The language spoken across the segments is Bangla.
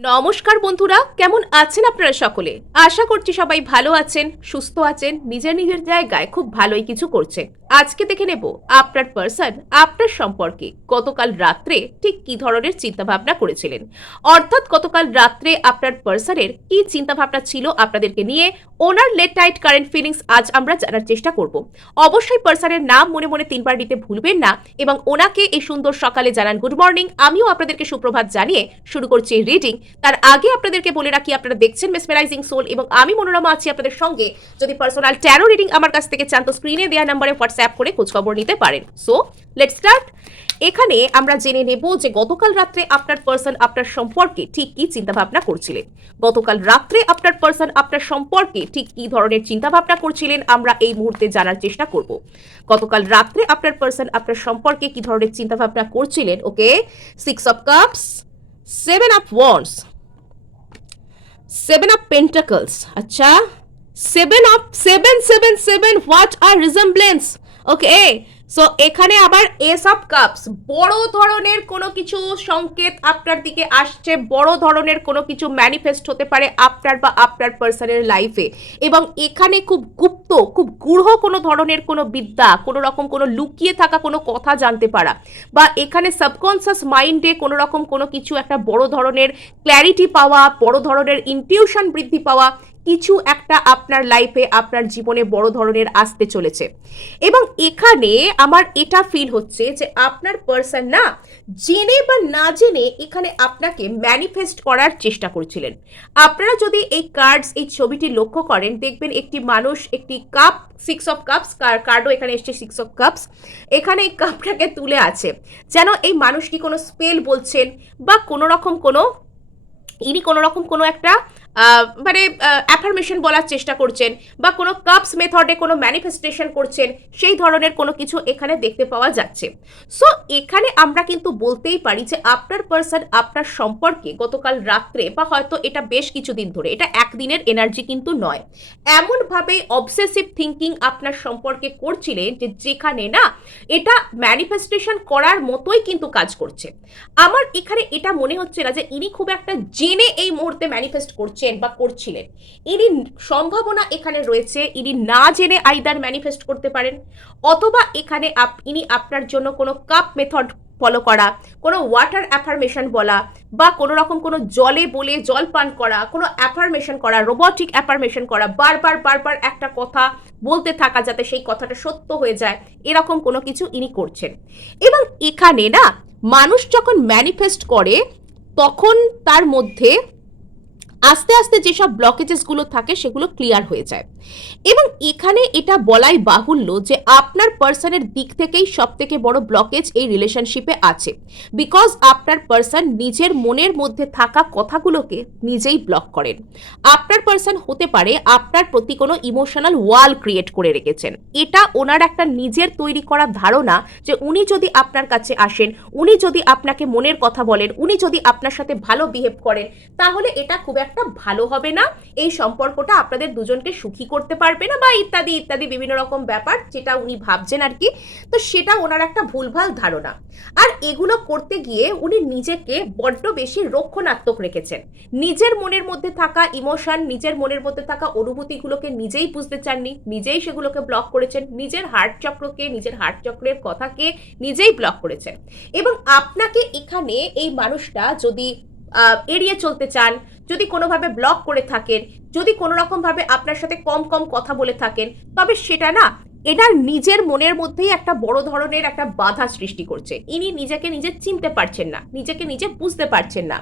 নমস্কার বন্ধুরা, কেমন আছেন আপনারা সকলে? আশা করছি সবাই ভালো আছেন, সুস্থ আছেন, নিজের নিজের জায়গায় খুব ভালোই কিছু করছেন। আজকে দেখে নেব আপনার পার্সন আপনার সম্পর্কে গতকাল রাত্রে ঠিক কি ধরনের চিন্তাভাবনা করেছিলেন, অর্থাৎ গতকাল রাত্রে আপনার পার্সনের কি চিন্তাভাবনা ছিল আপনাদেরকে নিয়ে, ওনার লেট নাইট কারেন্ট ফিলিংস আজ আমরা জানার চেষ্টা করব। অবশ্যই পার্সনের নাম মনে মনে 3বার নিতে ভুলবেন না এবং ওনাকে এই সুন্দর সকালে জানান গুড মর্নিং। আমিও আপনাদেরকে সুপ্রভাত জানিয়ে শুরু করছি রিডিং। তার আগে আপনাদেরকে বলে রাখি, আপনারা দেখছেন মেসমেরাইজিং সোল এবং আমি মনোরমা আছি আপনাদের সঙ্গে। যদি পার্সোনাল ট্যারো রিডিং আমার কাছ থেকে চান তো স্ক্রিনে দেওয়া নম্বরে হোয়াটসঅ্যাপ করে খোঁজখবর নিতে পারেন। So let's start. এখানে আমরা জেনে নেব যে গতকাল রাত্রে আপনার পার্সন আপনার সম্পর্কে ঠিক কি চিন্তাভাবনা করছিলেন। গতকাল রাত্রে আপনার পার্সন আপনার সম্পর্কে ঠিক কি ধরনের চিন্তাভাবনা করছিলেন আমরা এই মুহূর্তে জানার চেষ্টা করব। গতকাল রাত্রে আপনার পার্সন আপনার সম্পর্কে কি ধরনের চিন্তাভাবনা করছিলেন। ওকে, 6 of cups, 7 of wands, 7 of Pentacles, আচ্ছা 7 of 7 what are resemblance? Okay, so এখানে আবার এস অফ কাপস, বড় ধরনের কোনো কিছু সংকেত আপনার দিকে আসছে, বড় ধরনের কোনো কিছু ম্যানিফেস্ট হতে পারে আপনার বা আপনার পার্সনের লাইফে, এবং এখানে খুব গুপ্ত, খুব গূঢ় কোনো ধরনের কোনো বিদ্যা, কোনো রকম কোনো লুকিয়ে থাকা কোনো কথা জানতে পারা, বা এখানে সাবকনসিয়াস মাইন্ডে কোনো রকম কোনো কিছু একটা বড় ধরনের ক্ল্যারিটি পাওয়া, বড় ধরনের ইনটিউশন বৃদ্ধি পাওয়া, কিছু একটা আপনার লাইফে আপনার জীবনে বড় ধরনের আসতে চলেছে। এবং এখানে আমার এটা ফিল হচ্ছে যে আপনার পার্সন না জেনে বা না জেনে এখানে আপনাকে ম্যানিফেস্ট করার চেষ্টা করছিলেন। আপনারা যদি এই কার্ডস, এই ছবিটি লক্ষ্য করেন, দেখবেন একটি মানুষ একটি কাপ, 6 অফ কাপস কার্ডও এখানে এসছে, 6 অফ কাপস, এখানে এই কাপটাকে তুলে আছে, যেন এই মানুষটি কোনো স্পেল বলছেন বা কোনো রকম কোনো একটা মানে অ্যাফার্মেশন বলার চেষ্টা করছেন বা কোনো কাপস মেথডে কোনো ম্যানিফেস্টেশন করছেন, সেই ধরনের কোনো কিছু এখানে দেখতে পাওয়া যাচ্ছে। সো এখানে আমরা কিন্তু বলতেই পারি যে আপনার পার্সন আপনার সম্পর্কে গতকাল রাত্রে বা হয়তো এটা বেশ কিছুদিন ধরে, এটা একদিনের এনার্জি কিন্তু নয়, এমনভাবে অবসেসিভ থিঙ্কিং আপনার সম্পর্কে করছিলেন যে যেখানে না এটা ম্যানিফেস্টেশন করার মতোই কিন্তু কাজ করছে। আমার এখানে এটা মনে হচ্ছে না যে ইনি খুব একটা জেনে এই মুহূর্তে ম্যানিফেস্ট করছেন বা করছিলেন। ইনি সম্ভাবনা এখানে রয়েছে ইনি না জেনে আইদার ম্যানিফেস্ট করতে পারেন, অথবা এখানে ইনি আপনার জন্য কোনো কাপ মেথড ফলো করা, কোনো ওয়াটার অ্যাফার্মেশন বলা, বা কোনো রকম কোনো জলে বলে জল পান করা, কোনো অ্যাফার্মেশন করা, রোবটিক অ্যাফার্মেশন করা, বারবার একটা কথা বলতে থাকা যাতে সেই কথাটা সত্য হয়ে যায়, এরকম কোনো কিছু ইনি করছেন। এবং এখানে না মানুষ যখন ম্যানিফেস্ট করে তখন তার মধ্যে আস্তে আস্তে যেসব ব্লকেজেসগুলো থাকে সেগুলো ক্লিয়ার হয়ে যায়। এবং এখানে এটা বলাই বাহুল্য যে আপনার পার্সনের দিক থেকেই সব থেকে বড় ব্লকেজ এই রিলেশনশিপে আছে, বিকজ আপনার পার্সন নিজের মনের মধ্যে থাকা কথাগুলোকে নিজেই ব্লক করেন। আপনার পার্সন হতে পারে আপনার প্রতি কোনো ইমোশনাল ওয়াল ক্রিয়েট করে রেখেছেন, এটা ওনার একটা নিজের তৈরি করা ধারণা যে উনি যদি আপনার কাছে আসেন, উনি যদি আপনাকে মনের কথা বলেন, উনি যদি আপনার সাথে ভালো বিহেভ করেন, তাহলে এটা খুব একটা ভালো হবে না, এই সম্পর্কটা আপনাদের দুজনকে সুখী করতে পারবে না, বা ইত্যাদি ইত্যাদি বিভিন্ন রকম ব্যাপার যেটা উনি ভাবছেন আর কি। তো সেটা ওনার একটা ভুলভাল ধারণা, আর এগুলো করতে গিয়ে উনি নিজেকে বড্ড বেশি রক্ষণাত্মক রেখেছেন। নিজের মনের মধ্যে থাকা ইমোশন, নিজের মনের মধ্যে থাকা অনুভূতিগুলোকে নিজেই বুঝতে চাননি, নিজেই সেগুলোকে ব্লক করেছেন, নিজের হার্ট চক্রকে, নিজের হার্ট চক্রের কথাকে নিজেই ব্লক করেছেন। এবং আপনাকে এখানে এই মানুষটা যদি এড়িয়ে চলতে চান, যদি কোনোভাবে ব্লক করে থাকেন, যদি কোনো রকমভাবে আপনার সাথে কম কথা বলে থাকেন, তবে সেটা না এনার নিজের মনের মধ্যেই একটা বড় ধরনের একটা বাধা সৃষ্টি করছে। ইনি নিজেকে নিজে চিনতে পারছেন না, নিজেকে নিজে বুঝতে পারছেন না।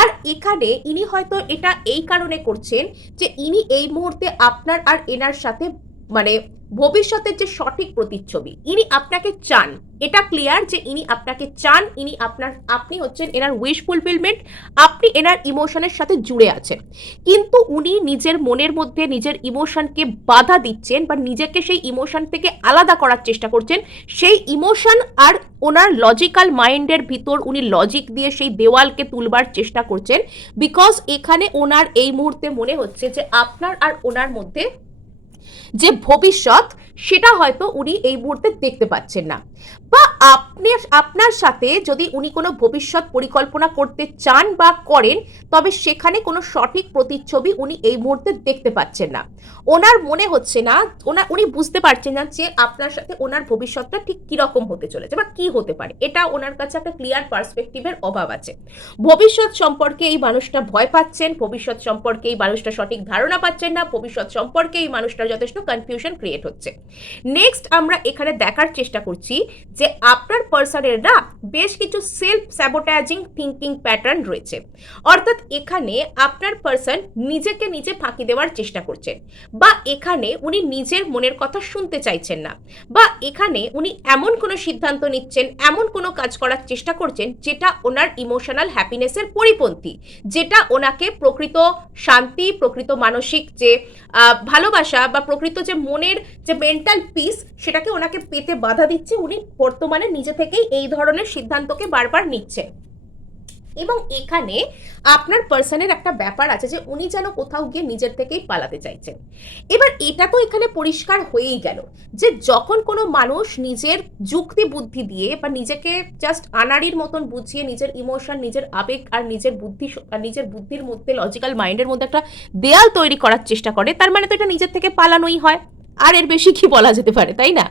আর এখানে ইনি হয়তো এটা এই কারণে করছেন যে ইনি এই মুহূর্তে আপনার আর এনার সাথে মানে ভবিষ্যতের যে সঠিক প্রতিচ্ছবি, ইনি আপনাকে চান, এটা ক্লিয়ার যে ইনি আপনাকে চান, আপনি হচ্ছেন এনার উইশ ফুলফিলমেন্ট, আপনি এনার ইমোশনের সাথে জুড়ে আছেন। কিন্তু উনি নিজের মনের মধ্যে নিজের ইমোশনকে বাধা দিচ্ছেন বা নিজেকে সেই ইমোশন থেকে আলাদা করার চেষ্টা করছেন। সেই ইমোশন আর ওনার লজিক্যাল মাইন্ডের ভিতর উনি লজিক দিয়ে সেই দেওয়ালকে তুলবার চেষ্টা করছেন, বিকজ এখানে ওনার এই মুহূর্তে মনে হচ্ছে যে আপনার আর ওনার মধ্যে যে ভবিষ্যৎ, সেটা হয়তো উনি এই মুহূর্তে দেখতে পাচ্ছেন না, বা আপনার সাথে যদি উনি কোনো ভবিষ্যৎ পরিকল্পনা করতে চান বা করেন, তবে সেখানে কোনো সঠিক প্রতিচ্ছবি উনি এই মুহূর্তে দেখতে পাচ্ছেন না। ওনার মনে হচ্ছে না, উনি বুঝতে পারছেন না যে আপনার সাথে ওনার ভবিষ্যৎটা ঠিক কিরকম হতে চলেছে বা কি হতে পারে। এটা ওনার কাছে একটা ক্লিয়ার পার্সপেক্টিভের অভাব আছে। ভবিষ্যৎ সম্পর্কে এই মানুষটা ভয় পাচ্ছেন, ভবিষ্যৎ সম্পর্কে এই মানুষটা সঠিক ধারণা পাচ্ছেন না, ভবিষ্যৎ সম্পর্কে এই মানুষটার যথেষ্ট কনফিউশন ক্রিয়েট হচ্ছে। নেক্সট আমরা এখানে দেখার চেষ্টা করছি যে আপনার পার্সনের না বেশ কিছু সেলফ স্যাবোটাজিং থিঙ্কিং প্যাটার্ন রয়েছে। অর্থাৎ এখানে আপনার পার্সন নিজেকে নিজে ফাঁকি দেওয়ার চেষ্টা করছেন, বা এখানে উনি নিজের মনের কথা শুনতে চাইছেন না, বা এখানে উনি এমন কোনো সিদ্ধান্ত নিচ্ছেন, এমন কোনো কাজ করার চেষ্টা করছেন যেটা ওনার ইমোশনাল হ্যাপিনেসের পরিপন্থী, যেটা ওনাকে প্রকৃত শান্তি, প্রকৃত মানসিক যে ভালোবাসা বা প্রকৃত যে মনের যে মেন্টাল পিস, সেটাকে ওনাকে পেতে বাধা দিচ্ছে। উনি বর্তমানে নিজে থেকেই এই ধরনের সিদ্ধান্তকে বারবার নিচ্ছেন। এবং এখানে আপনার পার্সনের একটা ব্যাপার আছে যে উনি যেন কোথাও গিয়ে নিজের থেকেই পালাতে চাইছেন। এবার এটা তো এখানে পরিষ্কার হয়েই গেল যে যখন কোনো মানুষ নিজের যুক্তি বুদ্ধি দিয়ে বা নিজেকে জাস্ট আনাড়ির মতন বুঝিয়ে নিজের ইমোশন, নিজের আবেগ আর নিজের বুদ্ধির মধ্যে, লজিক্যাল মাইন্ডের মধ্যে একটা দেয়াল তৈরি করার চেষ্টা করে, তার মানে তো এটা নিজের থেকে পালানোই হয়। আর এর বেশি কি বলা যেতে পারে, তাই না?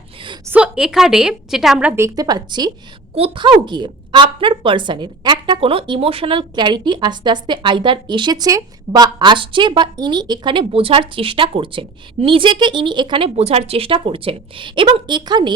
সো এখানে যেটা আমরা দেখতে পাচ্ছি, কোথাও গিয়ে আপনার পার্সনের একটা কোনো ইমোশনাল ক্ল্যারিটি আস্তে আস্তে আইদার এসেছে বা আসছে, বা ইনি এখানে বোঝার চেষ্টা করছেন, নিজেকে ইনি এখানে বোঝার চেষ্টা করছেন। এবং এখানে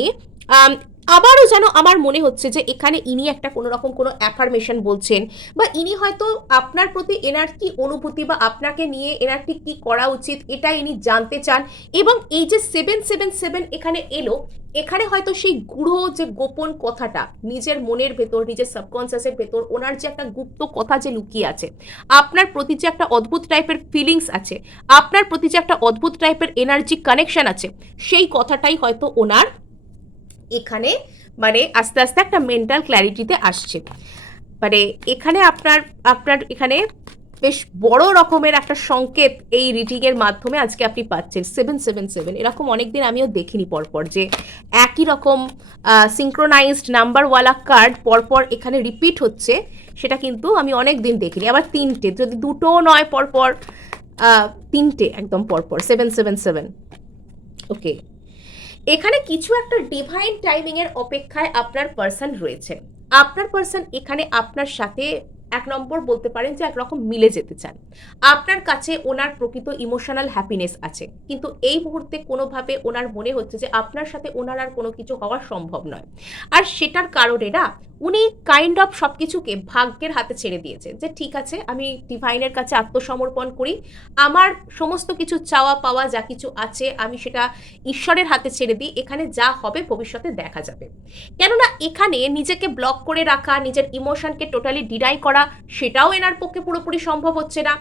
আবারও যেন আমার মনে হচ্ছে যে এখানে ইনি একটা কোনো রকম কোনো অ্যাফার্মেশন বলছেন, বা ইনি হয়তো আপনার প্রতি এনার কি অনুভূতি বা আপনাকে নিয়ে এনার ঠিক কী করা উচিত এটা ইনি জানতে চান। এবং এই যে 777 এখানে এলো, এখানে হয়তো সেই গূঢ় যে গোপন কথাটা নিজের মনের ভেতর, নিজের সাবকনসিয়াসের ভেতর ওনার যে একটা গুপ্ত কথা যে লুকিয়ে আছে, আপনার প্রতি যে একটা অদ্ভুত টাইপের ফিলিংস আছে, আপনার প্রতি যে একটা অদ্ভুত টাইপের এনার্জি কানেকশন আছে, সেই কথাটাই হয়তো ওনার এখানে মানে আস্তে আস্তে একটা মেন্টাল ক্ল্যারিটিতে আসছে। মানে এখানে আপনার এখানে বেশ বড় রকমের একটা সংকেত এই রিডিংয়ের মাধ্যমে আজকে আপনি পাচ্ছেন। 777 এরকম অনেকদিন আমিও দেখিনি পরপর যে একই রকম সিঙ্ক্রোনাইজড নাম্বারওয়ালা কার্ড পরপর এখানে রিপিট হচ্ছে, সেটা কিন্তু আমি অনেক দিন দেখিনি। আবার তিনটে, যদি দুটো নয় পরপর, তিনটে একদম পরপর 777। ওকে, এখানে কিছু একটা ডিভাইন টাইমিং এর অপেক্ষায় আপনার পার্সন রয়েছেন। আপনার পার্সন এখানে আপনার সাথে এক নম্বর বলতে পারেন যে একরকম মিলে যেতে চান। আপনার কাছে ওনার প্রকৃত ইমোশনাল হ্যাপিনেস আছে, কিন্তু এই মুহূর্তে কোনোভাবে ওনার মনে হচ্ছে যে আপনার সাথে ওনার আর কোনো কিছু হওয়া সম্ভব নয়। আর সেটার কারণে না উনি কাইন্ড অফ সব কিছুকে ভাগ্যের হাতে ছেড়ে দিয়েছেন, যে ঠিক আছে আমি ডিভাইনের কাছে আত্মসমর্পণ করি, আমার সমস্ত কিছু চাওয়া পাওয়া যা কিছু আছে আমি সেটা ঈশ্বরের হাতে ছেড়ে দিই, এখানে যা হবে ভবিষ্যতে দেখা যাবে। কেননা এখানে নিজেকে ব্লক করে রাখা, নিজের ইমোশনকে টোটালি ডিনাই করা, সেটাও এনার পক্ষে পুরোপুরি সম্ভব হচ্ছে না।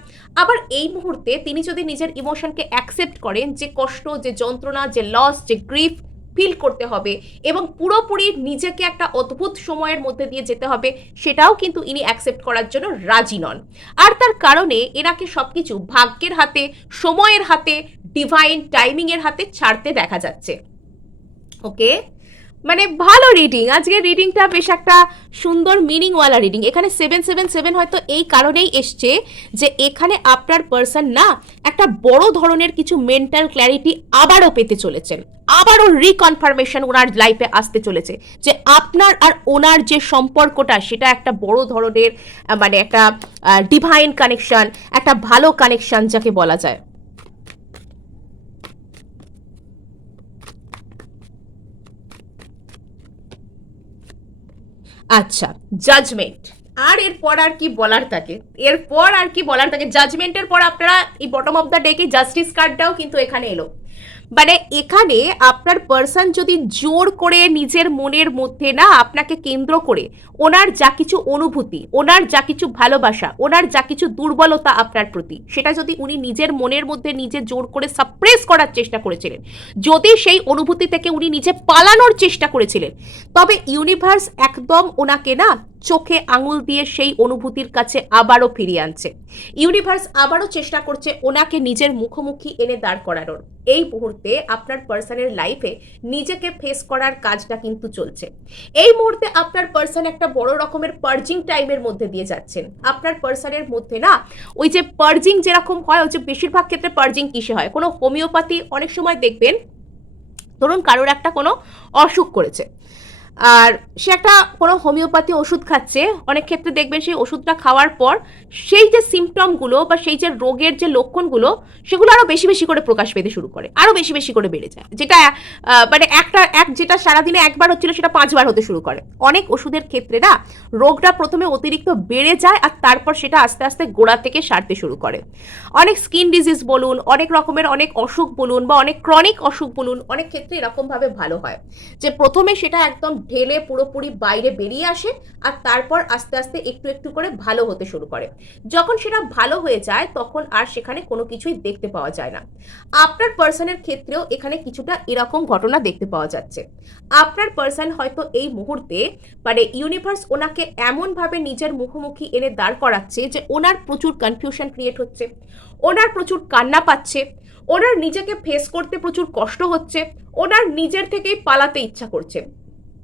আবার এই মুহূর্তে তিনি যদি নিজের ইমোশনকে অ্যাকসেপ্ট করেন, যে কষ্ট, যে যন্ত্রণা, যে লস, যে গ্রিফ ফিল করতে হবে এবং পুরোপুরি নিজেকে একটা অদ্ভুত সময়ের মধ্যে দিয়ে যেতে হবে, সেটাও কিন্তু ইনি অ্যাকসেপ্ট করার জন্য রাজি নন। আর তার কারণে এনাকে সবকিছু ভাগ্যের হাতে, সময়ের হাতে, ডিভাইন টাইমিংয়ের হাতে ছাড়তে দেখা যাচ্ছে। ওকে, মানে ভালো রিডিং, আজকের রিডিংটা বেশ একটা সুন্দর মিনিংওয়ালা রিডিং। এখানে 777 হয়তো এই কারণেই এসছে যে এখানে আপনার পার্সন না একটা বড় ধরনের কিছু মেন্টাল ক্ল্যারিটি আবারও পেতে চলেছেন, আবারও রিকনফার্মেশন ওনার লাইফে আসতে চলেছে যে আপনার আর ওনার যে সম্পর্কটা সেটা একটা বড় ধরনের মানে একটা ডিভাইন কানেকশন, একটা ভালো কানেকশন যাকে বলা যায়। আচ্ছা, জাজমেন্ট। আর এরপর আর কি বলার থাকে, জাজমেন্টের পর আপনারা এই বটম অফ দ্য ডেকে জাস্টিস কার্ডটাও কিন্তু এখানে এলো। মানে এখানে আপনার পার্সন যদি জোর করে নিজের মনের মধ্যে না আপনাকে কেন্দ্র করে ওনার যা কিছু অনুভূতি, ওনার যা কিছু ভালোবাসা, ওনার যা কিছু দুর্বলতা আপনার প্রতি, সেটা যদি উনি নিজের মনের মধ্যে নিজে জোর করে সাপ্রেস করার চেষ্টা করেছিলেন, যদি সেই অনুভূতি থেকে উনি নিজে পালানোর চেষ্টা করেছিলেন, তবে ইউনিভার্স একদম ওনাকে না চোখে আঙুল দিয়ে সেই অনুভূতির কাছে আবারও ফিরিয়ে আনছে। ইউনিভার্স আবারও চেষ্টা করছে ওনাকে নিজের মুখোমুখি এনে দাঁড় করানোর। এই মুহূর্তে আপনার পার্সনের লাইফে নিজেকে ফেস করার কাজটা কিন্তু চলছে। এই মুহূর্তে আপনার পার্সন একটা বড় রকমের পার্জিং টাইমের মধ্যে দিয়ে যাচ্ছেন। আপনার পার্সনের মধ্যে না ওই যে পার্জিং যেরকম হয়, ওই যে বেশিরভাগ ক্ষেত্রে পার্জিং কিসে হয়, কোনো হোমিওপ্যাথি অনেক সময় দেখবেন, ধরুন কারোর একটা কোনো অসুখ করেছে, আর সে একটা কোনো হোমিওপ্যাথি ওষুধ খাচ্ছে, অনেক ক্ষেত্রে দেখবেন সেই ওষুধটা খাওয়ার পর সেই যে সিমটমগুলো বা সেই যে রোগের যে লক্ষণগুলো সেগুলো আরও বেশি বেশি করে প্রকাশ পেতে শুরু করে, আরও বেশি বেশি করে বেড়ে যায়, যেটা মানে যেটা সারাদিনে একবার হচ্ছিল সেটা 5বার হতে শুরু করে। অনেক ওষুধের ক্ষেত্রে না রোগটা প্রথমে অতিরিক্ত বেড়ে যায় আর তারপর সেটা আস্তে আস্তে গোড়া থেকে সারতে শুরু করে। অনেক স্কিন ডিজিজ বলুন, অনেক রকমের অনেক অসুখ বলুন বা অনেক ক্রনিক অসুখ বলুন, অনেক ক্ষেত্রে এরকমভাবে ভালো হয় যে প্রথমে সেটা একদম ঢেলে পুরোপুরি বাইরে বেরিয়ে আসে আর তারপর আস্তে আস্তে একটু একটু করে ভালো হতে শুরু করে। যখন সেটা ভালো হয়ে যায় তখন আর সেখানে কোনো কিছুই দেখতে পাওয়া যায় না। আপনার পার্সনের ক্ষেত্রেও এখানে কিছুটা এরকম ঘটনা দেখতে পাওয়া যাচ্ছে। আপনার পার্সন হয়তো এই মুহূর্তে মানে ইউনিভার্স ওনাকে এমনভাবে নিজের মুখোমুখি এনে দাঁড় করাচ্ছে যে ওনার প্রচুর কনফিউশন ক্রিয়েট হচ্ছে, ওনার প্রচুর কান্না পাচ্ছে, ওনার নিজেকে ফেস করতে প্রচুর কষ্ট হচ্ছে, ওনার নিজের থেকেই পালাতে ইচ্ছা করছে।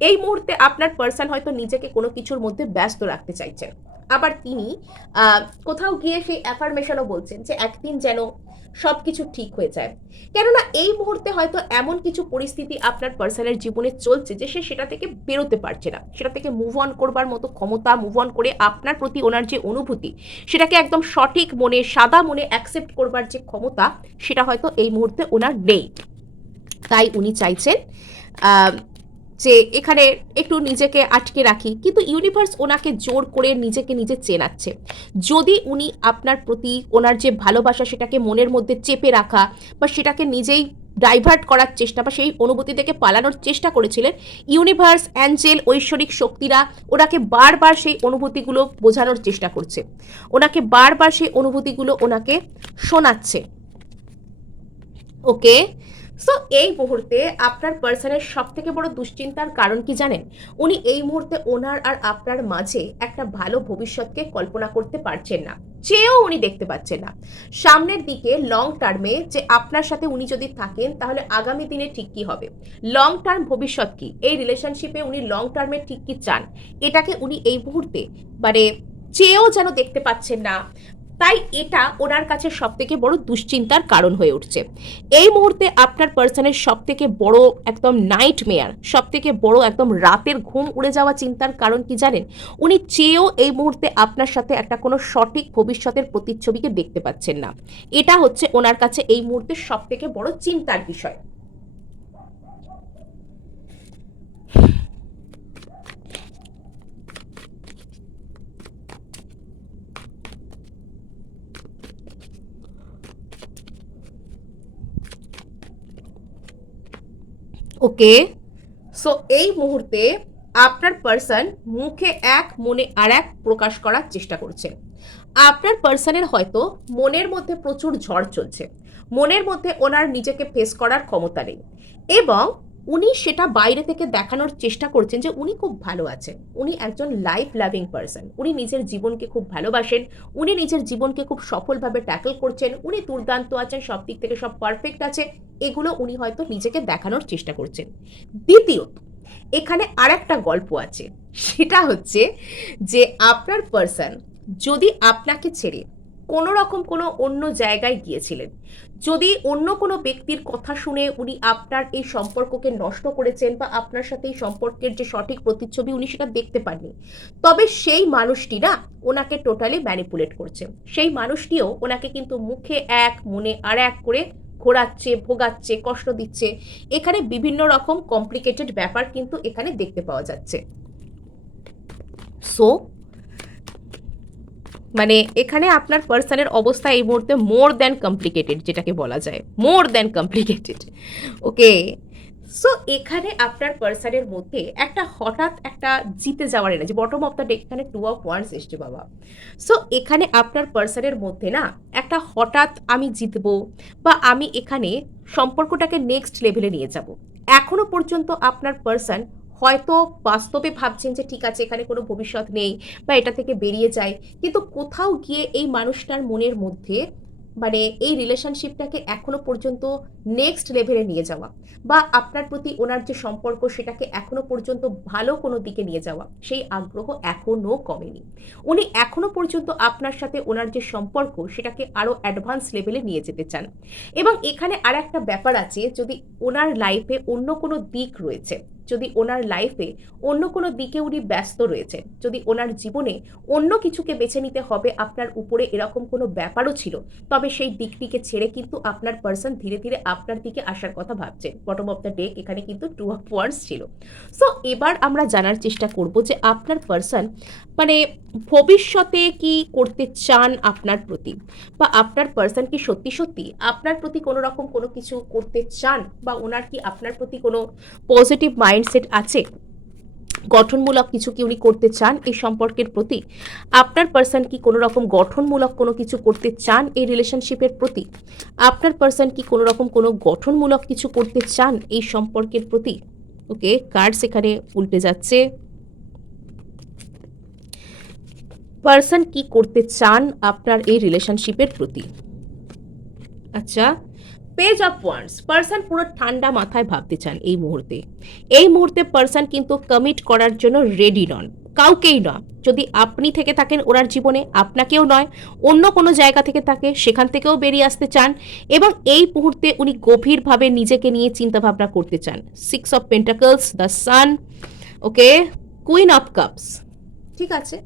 এই মুহূর্তে আপনার পার্সন হয়তো নিজেকে কোনো কিছুর মধ্যে ব্যস্ত রাখতে চাইছেন, আবার তিনি কোথাও গিয়ে সেই অ্যাফার্মেশনও বলছেন যে একদিন যেন সব কিছু ঠিক হয়ে যায়। কেননা এই মুহূর্তে হয়তো এমন কিছু পরিস্থিতি আপনার পার্সনের জীবনে চলছে যে সে সেটা থেকে বেরোতে পারছে না, সেটা থেকে মুভ অন করবার মতো ক্ষমতা, মুভ অন করে আপনার প্রতি ওনার যে অনুভূতি সেটাকে একদম সঠিক মনে, সাদা মনে অ্যাকসেপ্ট করবার যে ক্ষমতা সেটা হয়তো এই মুহূর্তে ওনার নেই। তাই উনি চাইছেন যে এখানে একটু নিজেকে আটকে রাখি, কিন্তু ইউনিভার্স ওনাকে জোর করে নিজেকে নিজে চেনাচ্ছে। যদি উনি আপনার প্রতি ওনার যে ভালোবাসা সেটাকে মনের মধ্যে চেপে রাখা বা সেটাকে নিজেই ডাইভার্ট করার চেষ্টা বা সেই অনুভূতি থেকে পালানোর চেষ্টা করেছিলেন, ইউনিভার্স, অ্যাঞ্জেল, ঐশ্বরিক শক্তিরা ওনাকে বারবার সেই অনুভূতিগুলো বোঝানোর চেষ্টা করছে, ওনাকে বারবার সেই অনুভূতিগুলো ওনাকে শোনাচ্ছে। ওকে, সো এই মুহূর্তে আপনার পার্সনের সব থেকে বড় দুশ্চিন্তার কারণ কি জানেন? উনি এই মুহূর্তে ওনার আর আপনার মাঝে একটা ভালো ভবিষ্যৎকে কল্পনা করতে পারছেন না, চেয়েও উনি দেখতে পাচ্ছেন না সামনের দিকে লং টার্মে যে আপনার সাথে উনি যদি থাকেন তাহলে আগামী দিনে ঠিক কি হবে, লং টার্ম ভবিষ্যৎ কি, এই রিলেশনশিপে উনি লং টার্মে ঠিক কি চান, এটাকে উনি এই মুহূর্তে মানে চেয়েও যেন দেখতে পাচ্ছেন না। তাই এটা ওনার কাছে সব থেকে বড় দুশ্চিন্তার কারণ হয়ে উঠছে। এই মুহূর্তে আপনার পার্সনের সব থেকে বড় একদম নাইট মেয়ার, সব থেকে বড় একদম রাতের ঘুম উড়ে যাওয়া চিন্তার কারণ কি জানেন? উনি চেয়েও এই মুহূর্তে আপনার সাথে একটা কোনো সঠিক ভবিষ্যতের প্রতিচ্ছবিকে দেখতে পাচ্ছেন না। এটা হচ্ছে ওনার কাছে এই মুহূর্তে সব থেকে বড় চিন্তার বিষয়। ওকে, সো এই মুহূর্তে আপনার পার্সন মুখে এক মনে আর এক প্রকাশ করার চেষ্টা করছেন। আপনার পার্সনের হয়তো মনের মধ্যে প্রচুর ঝড় চলছে, মনের মধ্যে ওনার নিজেকে ফেস করার ক্ষমতা নেই এবং উনি সেটা বাইরে থেকে দেখানোর চেষ্টা করছেন যে উনি খুব ভালো আছেন, উনি একজন লাইফ লাভিং পার্সন, উনি নিজের জীবনকে খুব ভালোবাসেন, উনি নিজের জীবনকে খুব সফলভাবে ট্যাকল করছেন, উনি দুর্দান্ত আছেন, সব দিক থেকে সব পারফেক্ট আছে, এগুলো উনি হয়তো নিজেকে দেখানোর চেষ্টা করছেন। দ্বিতীয়ত এখানে আরেকটা গল্প আছে, সেটা হচ্ছে যে আপনার পার্সন যদি আপনাকে ছেড়ে কোনো রকম কোনো অন্য জায়গায় গিয়েছিলেন, যদি অন্য কোনো ব্যক্তির কথা শুনে উনি আপনার এই সম্পর্ককে নষ্ট করেছেন বা আপনার সাথে এই সম্পর্কের যে সঠিক প্রতিচ্ছবি উনি সেটা দেখতে পাননি, তবে সেই মানুষটি না ওনাকে টোটালি ম্যানিপুলেট করছে, সেই মানুষটিও ওনাকে কিন্তু মুখে এক মনে আর এক করে ঘোরাচ্ছে, ভোগাচ্ছে, কষ্ট দিচ্ছে। এখানে বিভিন্ন রকম কমপ্লিকেটেড ব্যাপার কিন্তু এখানে দেখতে পাওয়া যাচ্ছে। সো মানে এখানে আপনার পার্সনের অবস্থা এই মুহূর্তে মোর দ্যান কমপ্লিকেটেড, যেটাকে বলা যায় মোর দ্যান কমপ্লিকেটেড। ওকে, সো এখানে আপনার পার্সনের মধ্যে একটা হঠাৎ একটা জিতে যাওয়ার energy, bottom of the deck এখানে 2 অফ ওয়ান্ডস এসছে বাবা। সো এখানে আপনার পার্সনের মধ্যে না একটা হঠাৎ আমি জিতবো বা আমি এখানে সম্পর্কটাকে নেক্সট লেভেলে নিয়ে যাব। এখনো পর্যন্ত আপনার পার্সন হয়তো বাস্তবে ভাবছেন যে ঠিক আছে এখানে কোনো ভবিষ্যৎ নেই বা এটা থেকে বেরিয়ে যায়, কিন্তু কোথাও গিয়ে এই মানুষটার মনের মধ্যে মানে এই রিলেশনশিপটাকে এখনো পর্যন্ত নেক্সট লেভেলে নিয়ে যাওয়া, বা আপনার প্রতি ওনার যে সম্পর্ক সেটাকে এখনো পর্যন্ত ভালো কোনো দিকে নিয়ে যাওয়া, সেই আগ্রহ এখনো কমেনি। উনি এখনো পর্যন্ত আপনার সাথে ওনার যে সম্পর্ক সেটাকে আরো অ্যাডভান্স লেভেলে নিয়ে যেতে চান। এবং এখানে আর একটা ব্যাপার আছে, যদি ওনার লাইফে অন্য কোনো দিক রয়েছে, যদি ওনার লাইফে অন্য কোনো দিকে উনি ব্যস্ত রয়েছেন, যদি ওনার জীবনে অন্য কিছুকে বেছে নিতে হবে আপনার উপরে, এরকম কোনো ব্যাপারও ছিল, তবে সেই দিকটিকে ছেড়ে কিন্তু আপনার পার্সন ধীরে ধীরে আপনার দিকে আসার কথা ভাবছেন। বটম অফ দ্য ডেক এখানে কিন্তু টু অফ ওয়ান্ডস ছিল। সো এবার আমরা জানার চেষ্টা করব যে আপনার পার্সন মানে ভবিষ্যতে কি করতে চান আপনার প্রতি, বা আপনার পার্সন কি সত্যি সত্যি আপনার প্রতি কোনো রকম কোনো কিছু করতে চান, বা ওনার কি আপনার প্রতি কোনো পজিটিভ মাইন্ডসেট আছে, গঠনমূলক কিছু কি উনি করতে চান এই সম্পর্কের প্রতি। আপনার পার্সন কি কোনো রকম গঠনমূলক কোনো কিছু করতে চান এই রিলেশনশিপের প্রতি। আপনার পার্সন কি কোনো রকম কোনো গঠনমূলক কিছু করতে চান এই সম্পর্কের প্রতি। ওকে, কার্ডস এখানে উল্টে যাচ্ছে। পার্সন কি করতে চান আপনার এই রিলেশনশিপের প্রতি। আচ্ছা, পেজ অফ ওয়ান্ডস, পার্সন পুরো ঠান্ডা মাথায় ভাবতে চান এই মুহূর্তে। এই মুহূর্তে পার্সন কিন্তু কমিট করার জন্য রেডি নন, কাউকেই নয়। যদি আপনি থেকে থাকেন ওনার জীবনে, আপনাকেও নয়, অন্য কোনো জায়গা থেকে থাকে সেখান থেকেও বেরিয়ে আসতে চান। এবং এই মুহূর্তে উনি গভীরভাবে নিজেকে নিয়ে চিন্তা ভাবনা করতে চান। 6 of pentacles, the sun, okay, queen of cups. ঠিক আছে,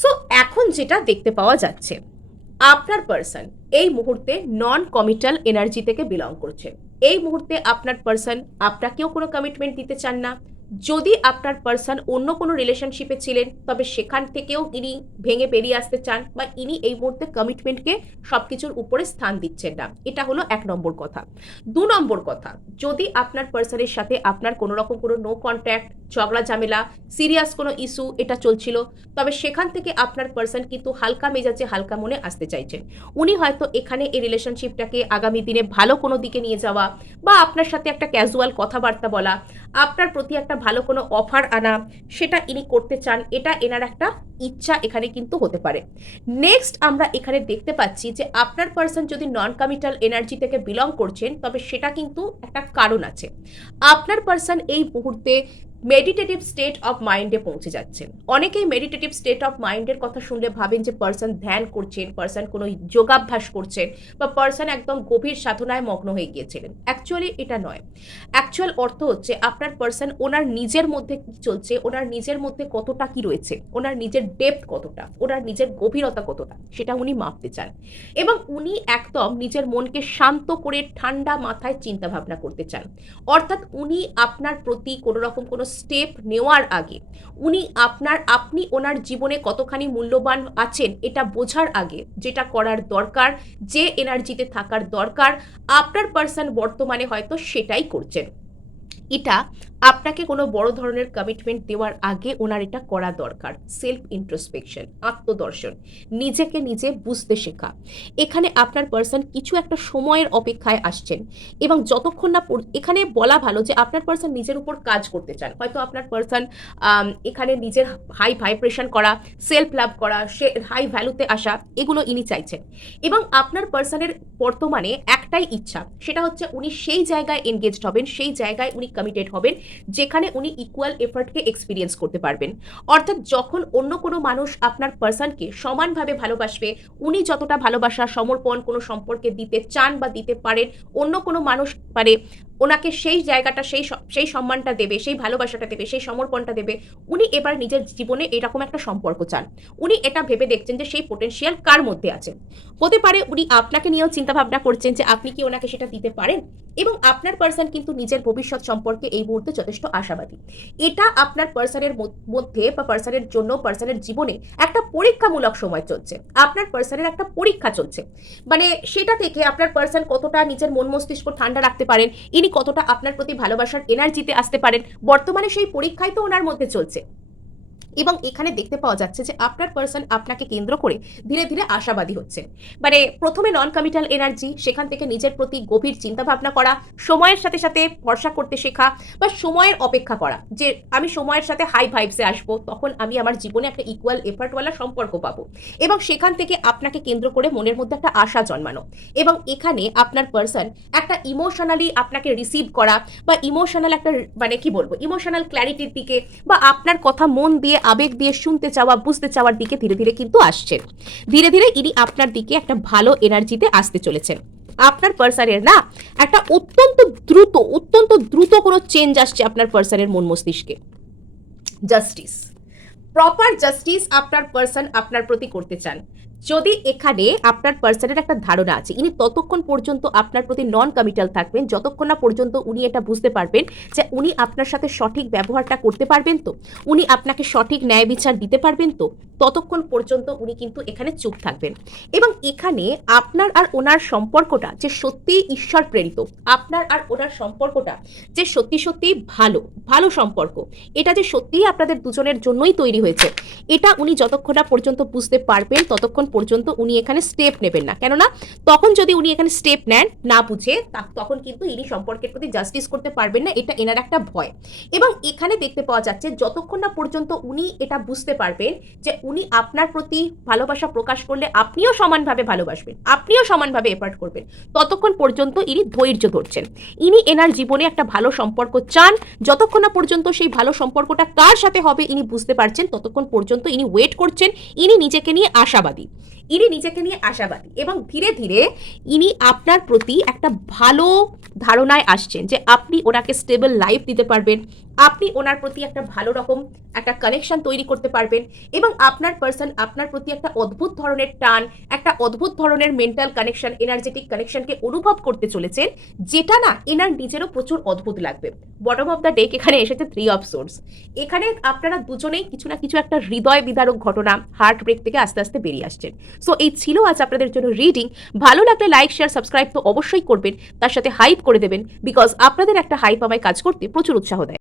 সো এখন যেটা দেখতে পাওয়া যাচ্ছে, আপনার পার্সন এই মুহূর্তে নন কমিটাল এনার্জি থেকে বিলং করছে। এই মুহূর্তে আপনার পার্সন আপনাকেও কোনো কমিটমেন্ট দিতে চান না। যদি আপনার পার্সন অন্য কোনো রিলেশনশিপে ছিলেন তবে সেখান থেকেও ইনি ভেঙে বেরিয়ে আসতে চান, বা ইনি এই মুহূর্তে কমিটমেন্টকে সবকিছুর উপরে স্থান দিচ্ছেন না। এটা হলো 1 নম্বর কথা। 2 নম্বর কথা, যদি আপনার পার্সনের সাথে আপনার কোনো রকম কোনো নো কন্ট্যাক্ট, ঝগড়া ঝামেলা, সিরিয়াস কোনো ইস্যু এটা চলছিল, তবে সেখান থেকে আপনার পার্সন কিন্তু হালকা মেজাজে হালকা মনে আসতে চাইছেন। উনি হয়তো এখানে এই রিলেশনশিপটাকে আগামী দিনে ভালো কোনো দিকে নিয়ে যাওয়া, বা আপনার সাথে একটা ক্যাজুয়াল কথাবার্তা বলা, আপনার প্রতি একটা ভালো কোনো অফার আনা, সেটা ইনি করতে চান। এটা এনার একটা ইচ্ছা এখানে কিন্তু হতে পারে। নেক্সট আমরা এখানে দেখতে পাচ্ছি যে আপনার পার্সন যদি নন কমিটাল এনার্জি থেকে বিলং করছেন তবে সেটা কিন্তু একটা কারণ আছে। আপনার পার্সন এই মুহূর্তে মেডিটেটিভ স্টেট অফ মাইন্ডে পৌঁছে যাচ্ছেন। অনেকেই মেডিটেটিভ স্টেট অফ মাইন্ডের কথা শুনলে ভাবেন যে পার্সন ধ্যান করছেন, পার্সন কোনো যোগাভ্যাস করছেন, বা পার্সন একদম গভীর সাধনায় মগ্ন হয়ে গিয়েছিলেন। অ্যাকচুয়ালি এটা নয়। অ্যাকচুয়াল অর্থ হচ্ছে আপনার পার্সন ওনার নিজের মধ্যে কি চলছে, ওনার নিজের মধ্যে কতটা কি রয়েছে, ওনার নিজের ডেপথ কতটা, ওনার নিজের গভীরতা কতটা, সেটা উনি মাপতে চান। এবং উনি একদম নিজের মনকে শান্ত করে ঠান্ডা মাথায় চিন্তা ভাবনা করতে চান। অর্থাৎ উনি আপনার প্রতি কোনো রকম কোনো স্টেপ নেওয়ার আগে, উনি আপনি ওনার জীবনে কতখানি মূল্যবান আছেন এটা বোঝার আগে, যেটা করার দরকার, যে এনার্জিতে থাকার দরকার, আপনার পার্সন বর্তমানে হয়তো সেটাই করছেন। এটা আপনাকে কোনো বড় ধরনের কমিটমেন্ট দেওয়ার আগে ওনার এটা করা দরকার। সেলফ ইন্ট্রোস্পেকশন, আত্মদর্শন, নিজেকে নিজে বুঝতে শেখা। এখানে আপনার পার্সন কিছু একটা সময়ের অপেক্ষায় আসছেন, এবং যতক্ষণ না এখানে বলা ভালো যে আপনার পার্সন নিজের উপর কাজ করতে চান। হয়তো আপনার পার্সন এখানে নিজের হাই ভাইব্রেশন করা, সেলফ লাভ করা, সে হাই ভ্যালুতে আসা, এগুলো ইনি চাইছেন। এবং আপনার পার্সনের বর্তমানে একটাই ইচ্ছা, সেটা হচ্ছে উনি সেই জায়গায় এনগেজড হবেন, সেই জায়গায় উনি কমিটেড হবেন যেখানে উনি ইকুয়াল এফর্টকে এক্সপিরিয়েন্স করতে পারবেন। অর্থাৎ যখন অন্য কোনো মানুষ আপনার পার্সনকে সমানভাবে ভালোবাসবে, উনি যতটা ভালোবাসা সমর্পণ কোনো সম্পর্কে দিতে চান বা দিতে পারেন, অন্য কোনো মানুষ পারে ওনাকে সেই জায়গাটা, সেই সম্মানটা দেবে, সেই ভালোবাসাটা দেবে, সেই সমর্পণটা দেবে। উনি এবার নিজের জীবনে এরকম একটা সম্পর্ক চান। উনি এটা ভেবে দেখছেন যে সেই পোটেনশিয়াল কার মধ্যে আছে। হতে পারে উনি আপনাকে নিয়েও চিন্তা ভাবনা করছেন যে আপনি কি ওনাকে সেটা দিতে পারেন। এবং আপনার পার্সন কিন্তু নিজের ভবিষ্যৎ সম্পর্কে এই মুহূর্তে যথেষ্ট আশাবাদী। এটা আপনার পার্সনের মধ্যে বা পার্সনের জন্য, পার্সনের জীবনে একটা পরীক্ষামূলক সময় চলছে। আপনার পার্সনের একটা পরীক্ষা চলছে, মানে সেটা থেকে আপনার পার্সন কতটা নিজের মন মস্তিষ্ক ঠান্ডা রাখতে পারেন, ইনি কতটা আপনার প্রতি ভালোবাসার এনার্জিতে আসতে পারেন, বর্তমানে সেই পরীক্ষাই তো ওনার মধ্যে চলছে। এবং এখানে দেখতে পাওয়া যাচ্ছে যে আপনার পার্সন আপনাকে কেন্দ্র করে ধীরে ধীরে আশাবাদী হচ্ছে। মানে প্রথমে নন কমিটাল এনার্জি, সেখান থেকে নিজের প্রতি গভীর চিন্তাভাবনা করা, সময়ের সাথে সাথে ভরসা করতে শেখা বা সময়ের অপেক্ষা করা, যে আমি সময়ের সাথে হাই ভাইবসে আসবো, তখন আমি আমার জীবনে একটা ইকুয়াল এফার্টওয়ালা সম্পর্ক পাবো, এবং সেখান থেকে আপনাকে কেন্দ্র করে মনের মধ্যে একটা আশা জন্মানো। এবং এখানে আপনার পার্সন একটা ইমোশনালি আপনাকে রিসিভ করা বা ইমোশনাল একটা মানে কি বলবো ইমোশনাল ক্ল্যারিটির দিকে বা আপনার কথা মন দিয়ে আবেগ দিয়ে শুনতে চাওয়া বুঝতে চাওয়ার দিকে ধীরে ধীরে কিন্তু আসছেন। ধীরে ধীরে ইনি আপনার দিকে একটা ভালো এনার্জিতে আসতে চলেছেন। আপনার পার্সনের না একটা অত্যন্ত দ্রুত কোনো চেঞ্জ আসছে আপনার পার্সনের মন মস্তিষ্কে। জাস্টিস, প্রপার জাস্টিস আপনার পার্সন আপনার প্রতি করতে চান। যদি এখানে আপনার পার্সনের একটা ধারণা আছে, ইনি ততক্ষণ পর্যন্ত আপনার প্রতি নন কমিটাল থাকবেন যতক্ষণ না পর্যন্ত উনি এটা বুঝতে পারবেন যে উনি আপনার সাথে সঠিক ব্যবহারটা করতে পারবেন, তো উনি আপনাকে সঠিক ন্যায় বিচার দিতে পারবেন, তো ততক্ষণ পর্যন্ত উনি কিন্তু এখানে চুপ থাকবেন। এবং এখানে আপনার আর ওনার সম্পর্কটা যে সত্যিই ঈশ্বর প্রেরিত, আপনার আর ওনার সম্পর্কটা যে সত্যি সত্যি ভালো সম্পর্ক, এটা যে সত্যিই আপনাদের দুজনের জন্যই তৈরি হয়েছে, এটা উনি যতক্ষণ না পর্যন্ত বুঝতে পারবেন ততক্ষণ পর্যন্ত উনি এখানে স্টেপ নেবেন না। কেননা তখন যদি উনি এখানে স্টেপ নেন না বুঝে, তখন কিন্তু ইনি সম্পর্কের প্রতি জাস্টিস করতে পারবেন না, এটা এনার একটা ভয়। এবং এখানে দেখতে পাওয়া যাচ্ছে যতক্ষণ না পর্যন্ত উনি এটা বুঝতে পারবেন যে উনি আপনার প্রতি ভালোবাসা প্রকাশ করলে আপনিও সমানভাবে ভালোবাসবেন, আপনিও সমানভাবে এফার্ট করবেন, ততক্ষণ পর্যন্ত ইনি ধৈর্য ধরছেন। ইনি এনার জীবনে একটা ভালো সম্পর্ক চান। যতক্ষণ না পর্যন্ত সেই ভালো সম্পর্কটা কার সাথে হবে ইনি বুঝতে পারছেন, ততক্ষণ পর্যন্ত ইনি ওয়েট করছেন। ইনি নিজেকে নিয়ে আশাবাদী, এবং ধীরে ধীরে ইনি আপনার প্রতি একটা ভালো ধারণায় আসছেন যে আপনি ওনাকে স্টেবল লাইফ দিতে পারবেন, আপনি ওনার প্রতি একটা ভালো রকম একটা কানেকশন তৈরি করতে পারবেন। এবং আপনার পার্সন আপনার প্রতি একটা অদ্ভুত ধরনের টান, একটা অদ্ভুত ধরনের মেন্টাল কানেকশন, এনার্জেটিক কানেকশনকে অনুভব করতে চলেছেন, যেটা না এনার নিজেরও প্রচুর অদ্ভুত লাগবে। বটম অফ দ্য ডেক এখানে এসেছে 3 অফ সোর্স। এখানে আপনারা দুজনেই কিছু না কিছু একটা হৃদয় বিদারক ঘটনা, হার্ট ব্রেক থেকে আস্তে আস্তে বেরিয়ে আসছেন। সো এই ছিল আজ আপনাদের জন্য রিডিং। ভালো লাগলে লাইক শেয়ার সাবস্ক্রাইব তো অবশ্যই করবেন, তার সাথে হাইপ করে দেবেন, বিকজ আপনাদের একটা হাইপ আমায় কাজ করতে প্রচুর উৎসাহ দেয়।